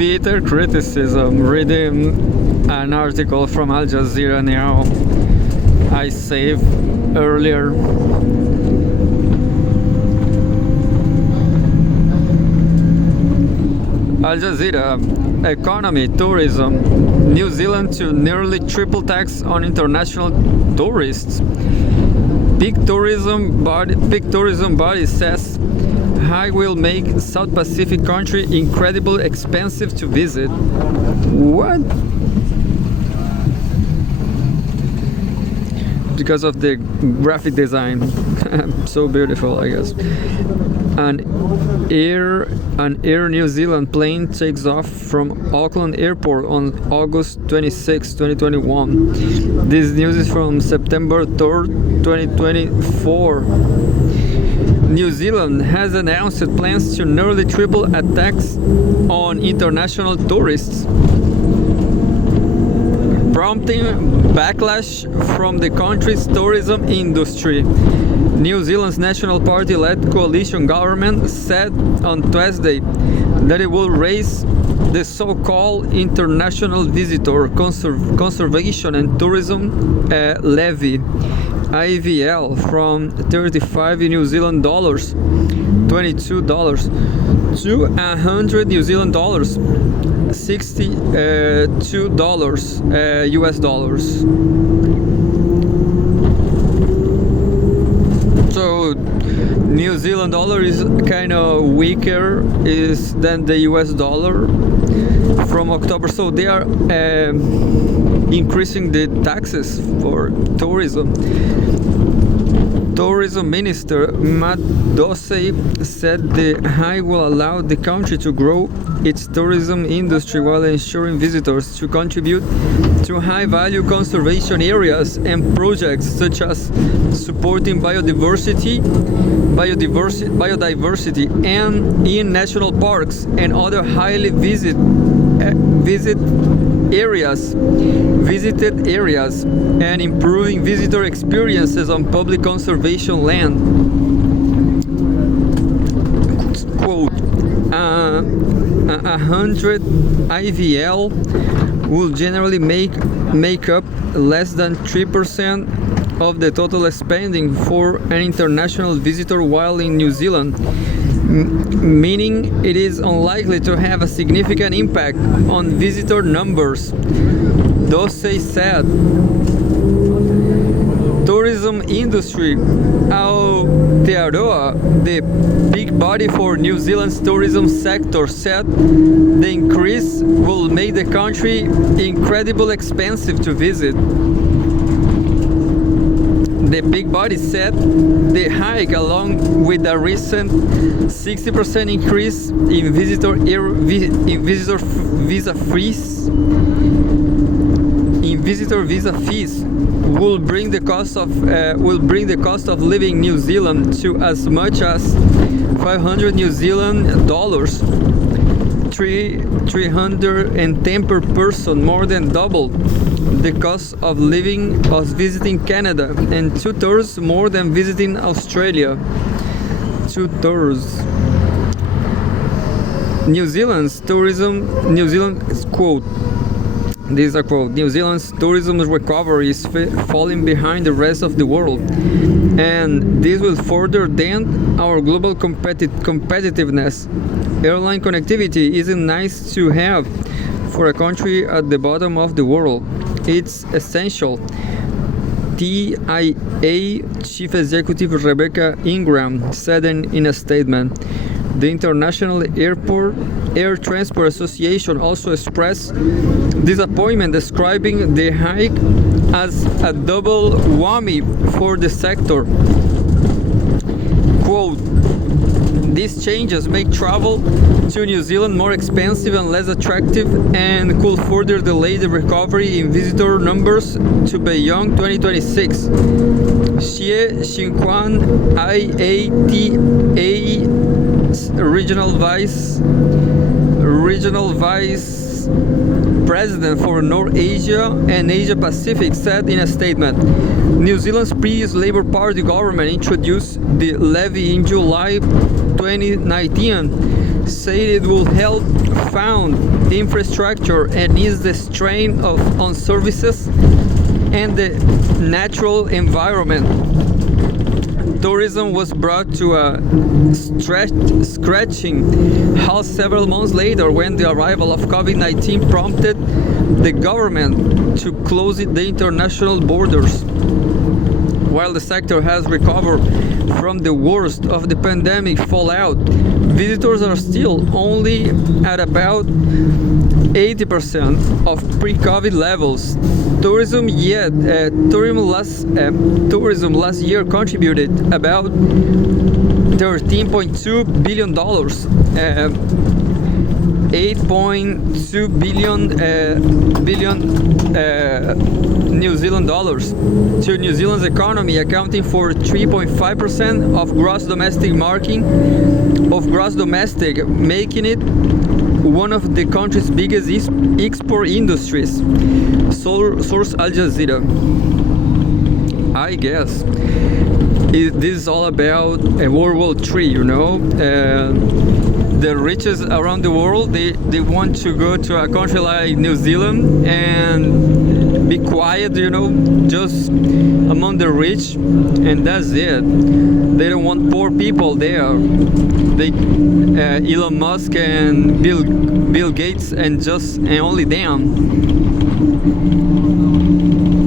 bitter criticism reading an article from Al Jazeera now. I saved earlier. Al Jazeera, economy, tourism. New Zealand to nearly triple tax on international tourists. Big tourism body says high will make South Pacific country incredibly expensive to visit. What? Because of the graphic design. So beautiful, I guess. An Air New Zealand plane takes off from Auckland Airport on August 26, 2021. This news is from September 3rd, 2024. New Zealand has announced plans to nearly triple a tax on international tourists, prompting backlash from the country's tourism industry. New Zealand's National Party-led coalition government said on Thursday that it will raise the so-called International Visitor Conservation and Tourism Levy (IVL) from 35 New Zealand dollars, $22 to 100 New Zealand dollars, $62 US dollars. So New Zealand dollar is kind of weaker than the US dollar from October, so they are increasing the taxes for tourism. Tourism Minister Matt Dossey said the hike will allow the country to grow its tourism industry while ensuring visitors to contribute to high-value conservation areas and projects such as supporting biodiversity and in national parks and other highly visited areas and improving visitor experiences on public conservation land. Quote, 100 IVL will generally make up less than 3% of the total spending for an international visitor while in New Zealand, meaning it is unlikely to have a significant impact on visitor numbers, Dossey said. Tourism industry Aotearoa, the big body for New Zealand's tourism sector, said the increase will make the country incredibly expensive to visit. The big body said the hike, along with a recent 60% increase in visitor visa fees, will bring the cost of living in New Zealand to as much as 500 New Zealand dollars, 310 per person, more than double the cost of visiting Canada, and 2/3 more than visiting Australia. 2/3. New Zealand's quote. This is a quote. New Zealand's tourism recovery is falling behind the rest of the world, and this will further dent our global competitiveness. Airline connectivity isn't nice to have for a country at the bottom of the world. It's essential. TIA Chief Executive Rebecca Ingram said in a statement. The International Air Transport Association also expressed disappointment, describing the hike as a double whammy for the sector. Quote, these changes make travel to New Zealand more expensive and less attractive and could further delay the recovery in visitor numbers to beyond 2026. Xie Xinquan, IATA Regional Vice President for North Asia and Asia Pacific, said in a statement, New Zealand's previous Labour Party government introduced the levy in July 2019, said it will help fund infrastructure and ease the strain on services and the natural environment. Tourism was brought to a scratching halt several months later when the arrival of COVID-19 prompted the government to close the international borders. While the sector has recovered from the worst of the pandemic fallout, visitors are still only at about 80% of pre-COVID levels. Tourism last year contributed about $13.2 billion, 8.2 billion New Zealand dollars to New Zealand's economy, accounting for 3.5% of gross domestic, making it one of the country's biggest export industries. Source Al Jazeera. I guess this is all about World War III, you know. The richest around the world, they want to go to a country like New Zealand and be quiet, you know, just among the rich, and that's it. They don't want poor people there. Elon Musk and Bill Gates and only them.